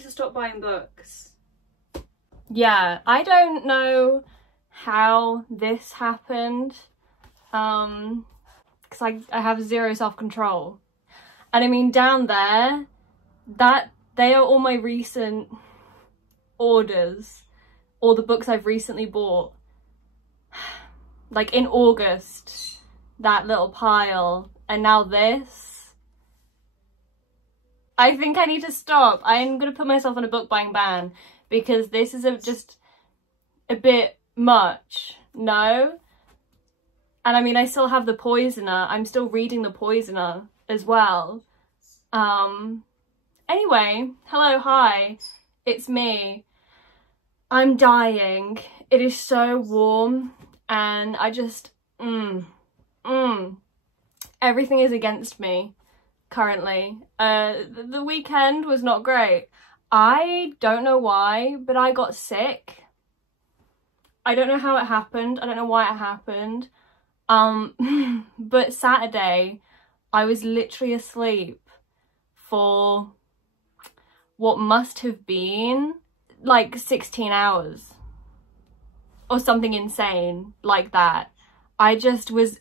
need to stop buying books. Yeah, I don't know how this happened, because I have zero self-control. And I mean, down there, they are all my recent orders, all the books I've recently bought. Like in August, that little pile, and now this. I think I need to stop. I'm gonna put myself on a book buying ban because this is just a bit much, no? And I mean, I still have The Poisoner. I'm still reading The Poisoner as well. Anyway, hello, hi, it's me. I'm dying. It is so warm and I just, everything is against me currently. The weekend was not great. I don't know why, but I got sick. I don't know how it happened. I don't know why it happened. But Saturday, I was literally asleep for what must have been like 16 hours or something insane like that. I just was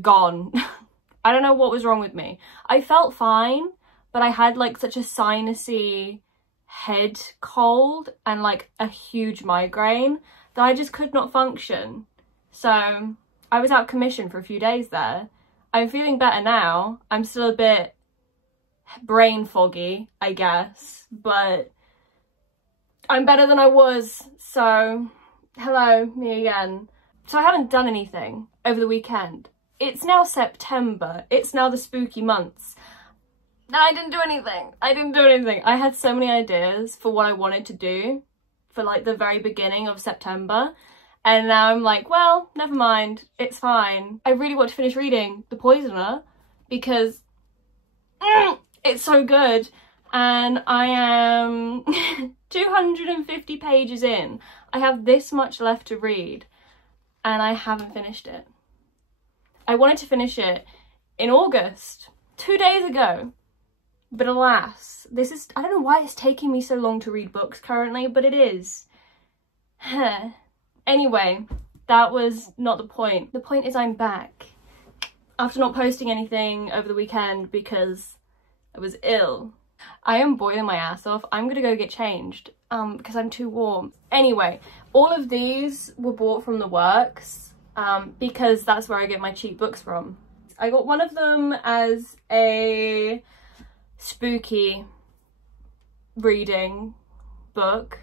gone. I don't know what was wrong with me. I felt fine, but I had like such a sinusy head cold and like a huge migraine that I just could not function. So I was out of commission for a few days there. I'm feeling better now. I'm still a bit brain foggy, I guess, but I'm better than I was. So hello, me again. So I haven't done anything over the weekend. It's now September. It's now the spooky months. No, I didn't do anything. I had so many ideas for what I wanted to do for like the very beginning of September. And now I'm like, well, never mind. It's fine. I really want to finish reading The Poisoner because it's so good. And I am 250 pages in. I have this much left to read and I haven't finished it. I wanted to finish it in August, 2 days ago. But alas, I don't know why it's taking me so long to read books currently, but it is. Anyway, that was not the point. The point is I'm back. After not posting anything over the weekend because I was ill. I am boiling my ass off. I'm gonna go get changed because I'm too warm. Anyway, all of these were bought from the works because that's where I get my cheap books from. I got one of them as a spooky reading book.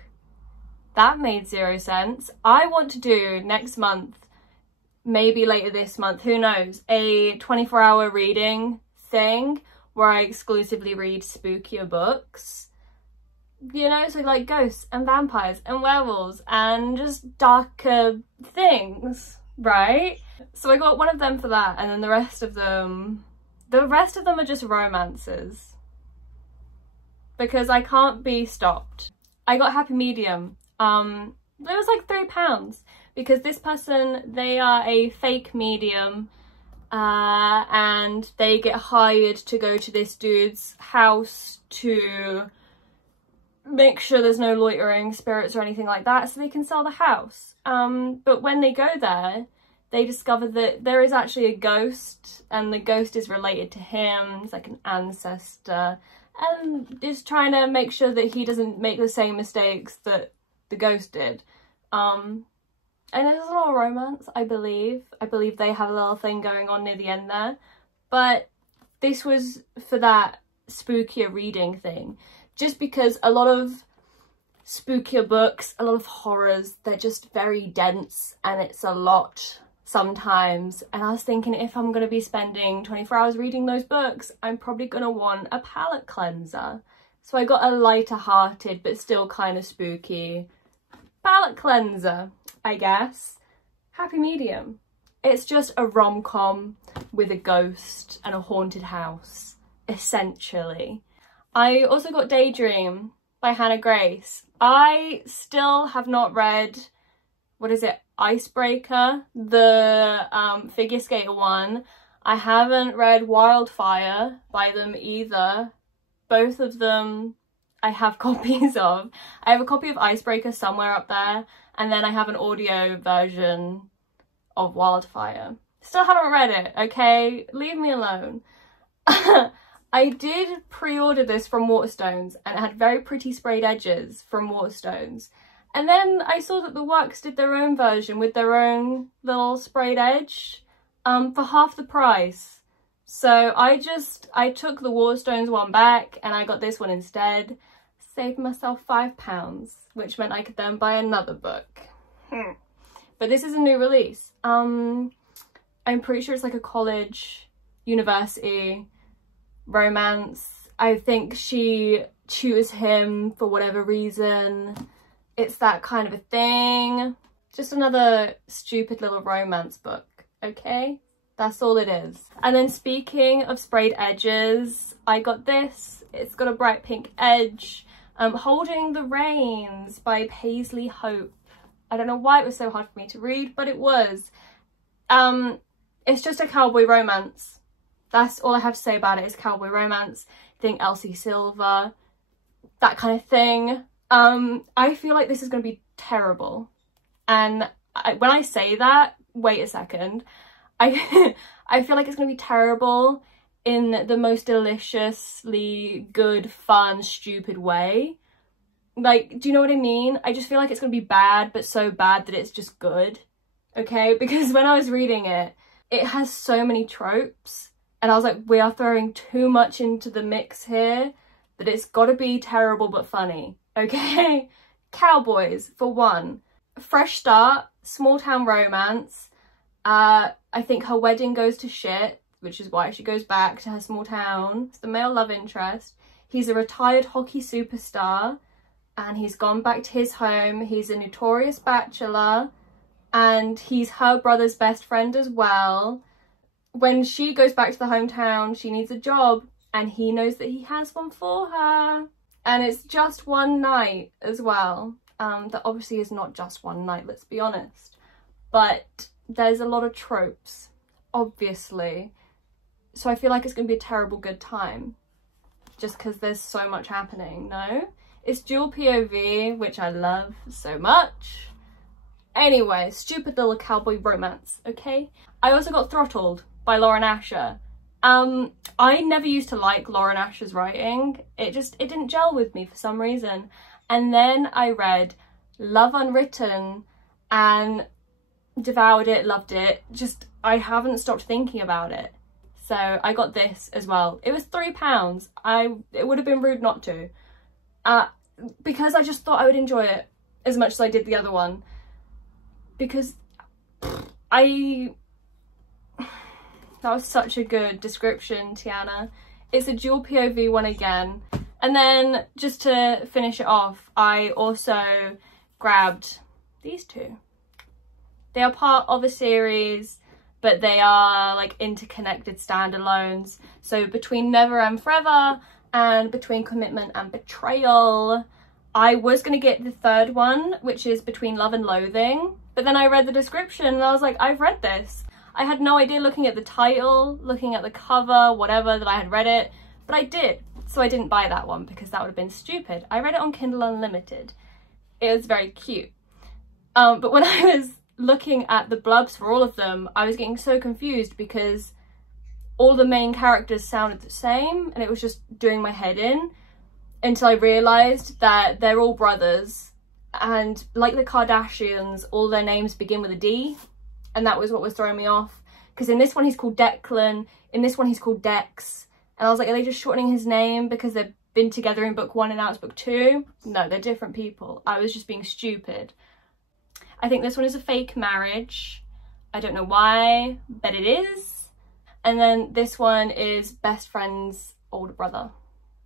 That made zero sense. I want to do next month, maybe later this month, who knows, a 24-hour reading thing where I exclusively read spookier books. You know, so like ghosts and vampires and werewolves and just darker things, right? So I got one of them for that, and then the rest of them are just romances. Because I can't be stopped. I got Happy Medium. It was like £3 because this person, they are a fake medium and they get hired to go to this dude's house to make sure there's no loitering spirits or anything like that so they can sell the house. But when they go there, they discover that there is actually a ghost and the ghost is related to him. It's like an ancestor and is trying to make sure that he doesn't make the same mistakes that the ghost did. And there's a little romance, I believe. I believe they have a little thing going on near the end there. But this was for that spookier reading thing. Just because a lot of spookier books, a lot of horrors, they're just very dense and it's a lot sometimes. And I was thinking if I'm going to be spending 24 hours reading those books, I'm probably going to want a palate cleanser. So I got a lighter hearted but still kind of spooky palette cleanser, I guess. Happy Medium. It's just a rom-com with a ghost and a haunted house, essentially. I also got Daydream by Hannah Grace. I still have not read, what is it, Icebreaker, the figure skater one. I haven't read Wildfire by them either. Both of them I have copies of. I have a copy of Icebreaker somewhere up there, and then I have an audio version of Wildfire. Still haven't read it, okay? Leave me alone. I did pre-order this from Waterstones, and it had very pretty sprayed edges from Waterstones. And then I saw that the Works did their own version with their own little sprayed edge for half the price. So I took the Waterstones one back and I got this one instead. Saved myself £5, which meant I could then buy another book. But this is a new release. I'm pretty sure it's like a college, university romance. I think she tutors him for whatever reason. It's that kind of a thing. Just another stupid little romance book, okay? That's all it is. And then speaking of sprayed edges, I got this. It's got a bright pink edge. Holding the Reins by Paisley Hope. I don't know why it was so hard for me to read, but it was. It's just a cowboy romance. That's all I have to say about it, is cowboy romance. Think Elsie Silver, that kind of thing. I feel like this is going to be terrible. And when I say that, wait a second. I feel like it's going to be terrible in the most deliciously good, fun, stupid way. Like, do you know what I mean? I just feel like it's going to be bad, but so bad that it's just good. Okay? Because when I was reading it, it has so many tropes. And I was like, we are throwing too much into the mix here, that it's got to be terrible but funny. Okay? Cowboys, for one. Fresh start, small town romance. I think her wedding goes to shit, which is why she goes back to her small town. It's the male love interest. He's a retired hockey superstar and he's gone back to his home. He's a notorious bachelor and he's her brother's best friend as well. When she goes back to the hometown, she needs a job and he knows that he has one for her. And it's just one night as well. That obviously is not just one night, let's be honest. But there's a lot of tropes, obviously. So I feel like it's going to be a terrible good time. Just because there's so much happening, no? It's dual POV, which I love so much. Anyway, stupid little cowboy romance, okay? I also got Throttled by Lauren Asher. I never used to like Lauren Asher's writing. It didn't gel with me for some reason. And then I read Love Unwritten and devoured it, loved it. Just, I haven't stopped thinking about it. So I got this as well. It was £3. It would have been rude not to. Because I just thought I would enjoy it as much as I did the other one. Because that was such a good description, Tiana. It's a dual POV one again. And then just to finish it off, I also grabbed these two. They are part of a series, but they are like interconnected standalones. So between Never and Forever and Between Commitment and Betrayal, I was going to get the third one, which is Between Love and Loathing. But then I read the description and I was like, I've read this. I had no idea, looking at the title, looking at the cover, whatever, that I had read it, but I did. So I didn't buy that one because that would have been stupid. I read it on Kindle Unlimited. It was very cute. But when I was looking at the blurbs for all of them, I was getting so confused because all the main characters sounded the same and it was just doing my head in until I realised that they're all brothers and, like the Kardashians, all their names begin with a D, and that was what was throwing me off. Because in this one he's called Declan, in this one he's called Dex, and I was like, are they just shortening his name because they've been together in book 1 and now it's book 2? No, they're different people. I was just being stupid. I think this one is a fake marriage. I don't know why, but it is. And then this one is best friend's older brother.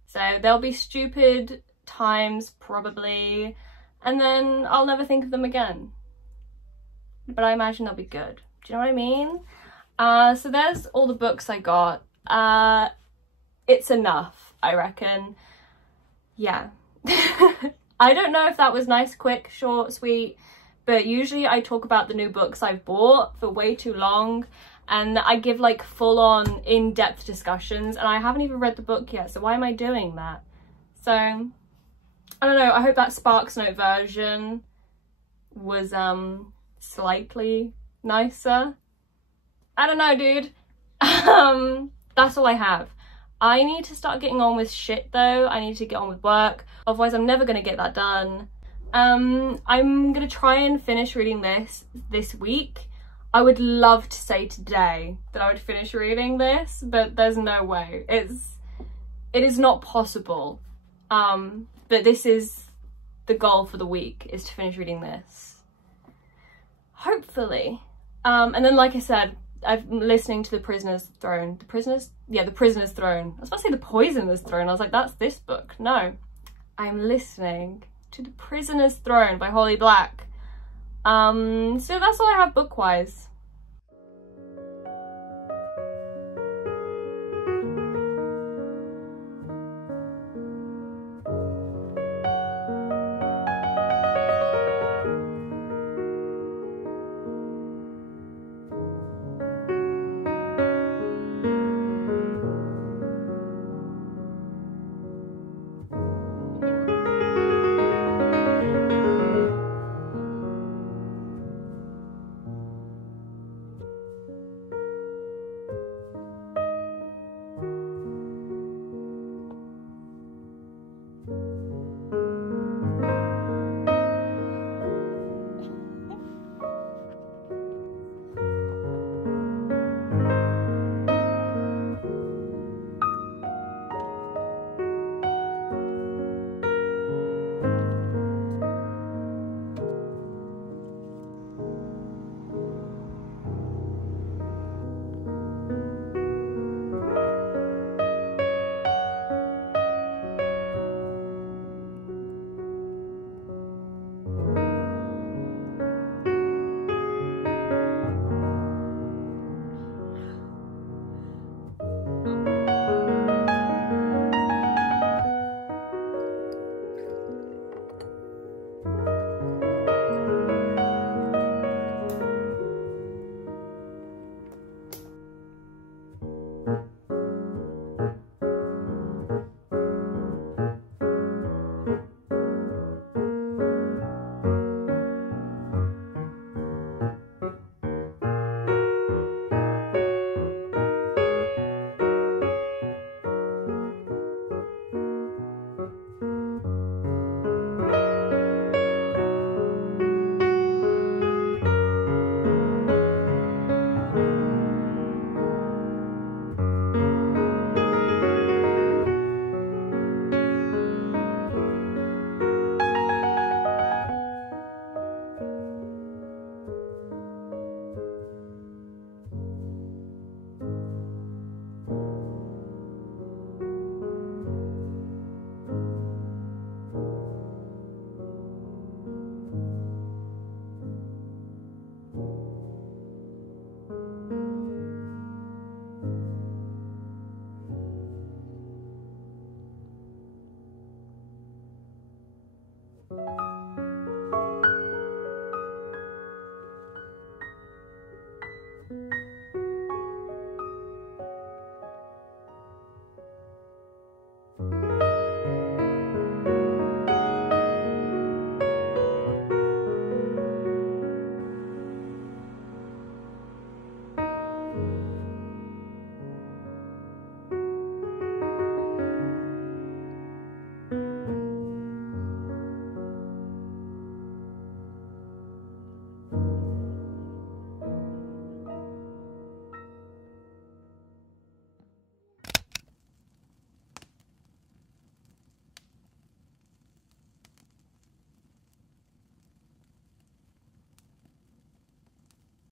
So there'll be stupid times probably, and then I'll never think of them again. But I imagine they'll be good. Do you know what I mean? So there's all the books I got. It's enough, I reckon. Yeah. I don't know if that was nice, quick, short, sweet, but usually I talk about the new books I've bought for way too long and I give like full-on in-depth discussions and I haven't even read the book yet, so why am I doing that? So I don't know, I hope that Sparks Note version was slightly nicer. I don't know, dude. That's all I have. I need to start getting on with shit though. I need to get on with work, otherwise I'm never gonna get that done. I'm gonna try and finish reading this week. I would love to say today that I would finish reading this, but there's no way. It is not possible. But this is the goal for the week, is to finish reading this. Hopefully. And then, like I said, I'm listening to The Prisoner's Throne. The Prisoner's Throne. I was about to say The Poisoner's Throne. I was like, that's this book. No. I'm listening to The Prisoner's Throne by Holly Black. So that's all I have book-wise.